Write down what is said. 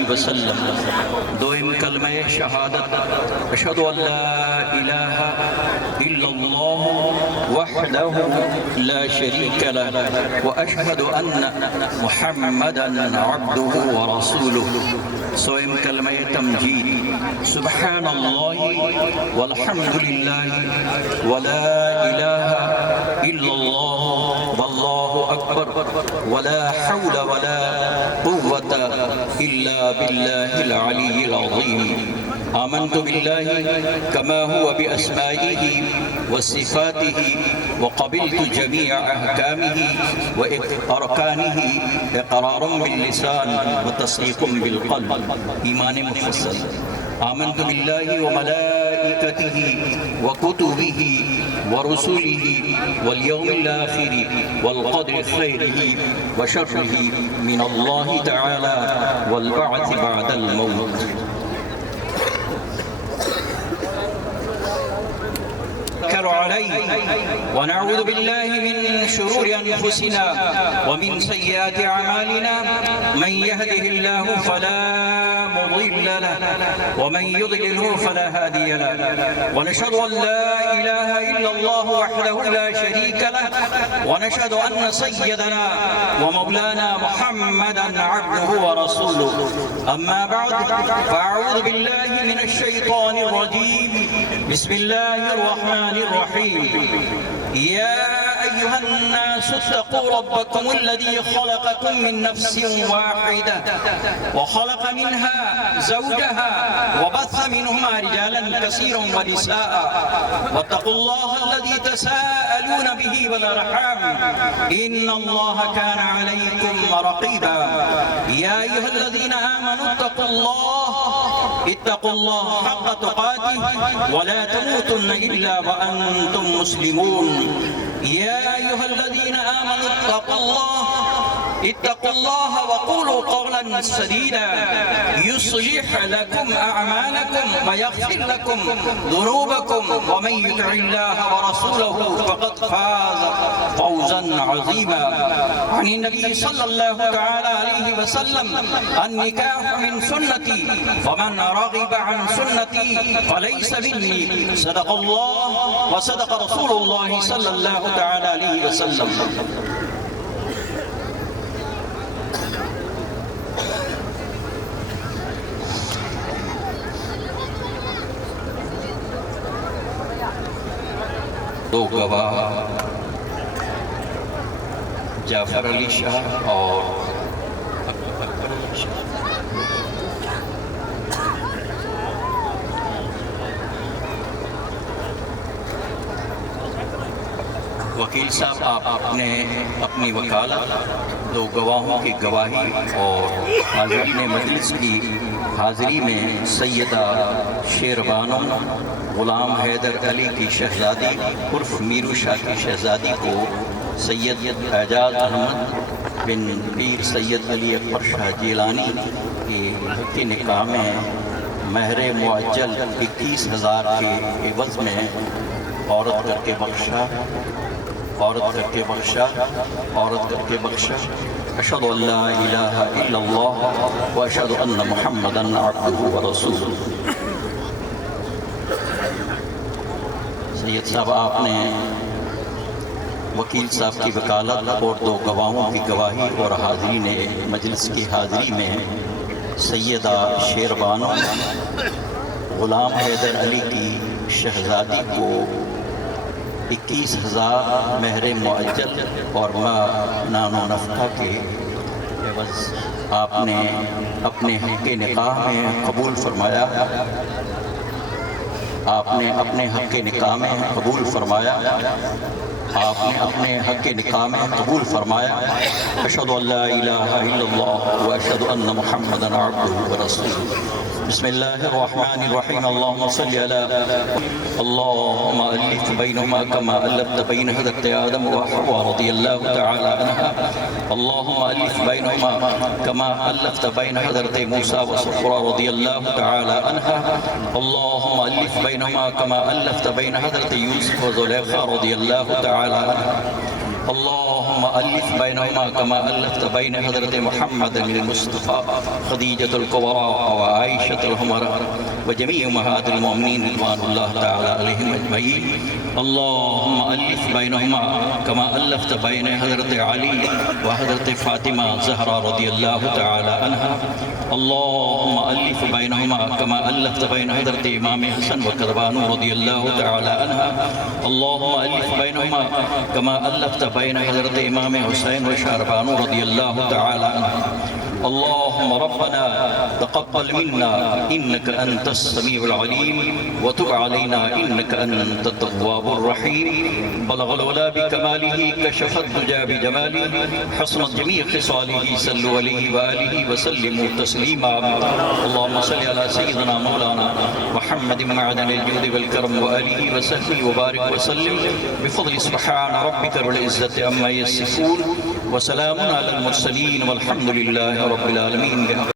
अलैहि वसल्लम। दोइम कलमे शहादत अशहदु अल्ला इलाहा इल्लल्लाह वहदहु ला शरीक लह व अशहदु अन्ना मुहम्मदन अब्दुहु व रसूलुहु। सोइम कलमे तमजीद सुब्हानल्लाहि वल्हम्दुलिल्लाहि व ला इलाहा इल्लल्लाह वल्लाहु अकबर व ला हौल व ला कुव्वता इल्ला बिल्लाहिल अलिय्यिल अज़ीम। आमन्तु बिल्लाहि कमा हुवा बिअस्माइहि व सिफातिहि व क़बिलतु जमीअ अहकामिहि व अरकानिहि इक़रारन बिल लिसान व तस्दीक़न बिल क़ल्ब। ईमान मुफ़स्सल। आमन्तु बिल्लाहि व मलाइकतिहि व कुतुबिहि व रुसुलिहि वल यौमिल आखिर वल क़द्रि खैरिहि व शर्रिहि मिनल्लाहि तआला वल बअथ बअदल मौत। ونعوذ بالله من شرور أنفسنا ومن سيئات أعمالنا من يهده الله فلا مضل له ومن يضلله فلا هادي له ونشهد أن لا إله إلا الله وحده لا شريك له ونشهد أن سيدنا ومولانا محمدا عبده ورسوله أما بعد فأعوذ بالله من الشيطان الرجيم بسم الله الرحمن الرحيم يا أيها الناس اتقوا ربكم الذي خلقكم من نفس واحدة وخلق منها زوجها وبث منهما رجالا كثيرا ونساء واتقوا الله الذي تساءلون به والأرحام إن الله كان عليكم رقيبا يا أيها الذين آمنوا اتقوا الله حق تقاته ولا تموتن إلا وأنتم مسلمون يا أيها الذين آمنوا اتقوا الله وقولوا قولا سديدا يصلح لكم أعمالكم ويغفر لكم ذنوبكم ومن يطع الله ورسوله فقد فاز فوزا عظيما. عن النبي صلى الله تعالى عليه وسلم النكاح من سنتي فمن رغب عن سنتي فليس مني صدق الله وصدق رسول الله صلى الله تعالى عليه وسلم. दो गवाह जाफर अली शाह और अकबर अली शाह। वकील साहब आपने अपनी वकालत दो गवाहों की गवाही और हाज़रीन मजलिस की हाज़िरी में सैयदा शेरबानो ग़ुलाम हैदर अली की शहज़ादी उर्फ़ मीरू शाह की शहज़ादी को सैयद एजाज़ अहमद बिन पीर सैयद अली अकबर शाह जिलानी के निकाह में महर मुअज्जल 21,000 के एवज़ में औरत करके बख्शा अशहदु अल्ला इलाहा इल्लल्लाह व अशहदु अन्ना मुहम्मदन अब्दुहु व रसूलुहु। सैयद साहब आपने वकील साहब की वकालत और दो गवाहों की गवाही और हाज़रीन मजलिस की हाज़िरी में सैयदा शेरबानो ग़ुलाम हैदर अली की शहज़ादी को 21,000 महर मुअज्जल और नानो नफ़क़ा के एवज़ आपने अपने हक़ निकाह में कबूल फरमाया। आपने अपने हक़ निकाह में कबूल फरमाया। अशहदु अल्ला इलाहा इल्लल्लाह व अशहदु अन्ना मुहम्मदन अब्दुहु व रसूलुहु। बिस्मिल्लाहिर्रहमानिर्रहीम। अल्लाहुम्मा सल्लि अला अल्लाहुम्मा अल्लिफ बैनहुमा कमा अल्लफ़्त बैन हज़रत आदम व हव्वा रज़ियल्लाहु तआला अन्हा। अल्लाहुम्मा अल्लिफ बैनहुमा कमा अल्लफ़्त बैन हज़रत मूसा व सफ़रा रज़ियल्लाहु तआला अन्हा। अल्लाहुम्मा अल्लिफ बैनहुमा कमा अल्लफ़्त बैन हज़रत यूसुफ व ज़ुलैखा रज़ियल्लाहु तआला अन्हा। अल्लाहुम्मा اللهم ألف بينهما كما ألفت بين حضرة محمد المصطفى خديجة الكبرى وعائشة الهمراء وجميع أمهات المؤمنين رضوان الله تعالى عليهم أجمعين. اللهم ألف بينهما كما ألفت بين حضرة علي وحضرة فاطمة زهرا رضي الله تعالى عنها. اللهم ألف بينهما كما ألفت بين حضرة إمام حسن وكربانو رضي الله تعالى عنها. اللهم ألف بينهما كما ألفت بين حضرة إمام حسين وشاربانو رضي الله تعالى عنها. اللهم ربنا تقبل منا إنك أنت السميع العليم وتب علينا إنك أنت التواب الرحيم. بلغ العلا بكماله كشف الدجى بجماله حسنت جميع خصاله صلوا عليه وآله وسلموا تسليما. اللهم صل على سيدنا مولانا محمد معدن الجود والكرم وآله وصحبه وبارك وسلم بفضل سبحان ربك رب العزة عما يصفون وسلام على المرسلين والحمد لله رب العالمين.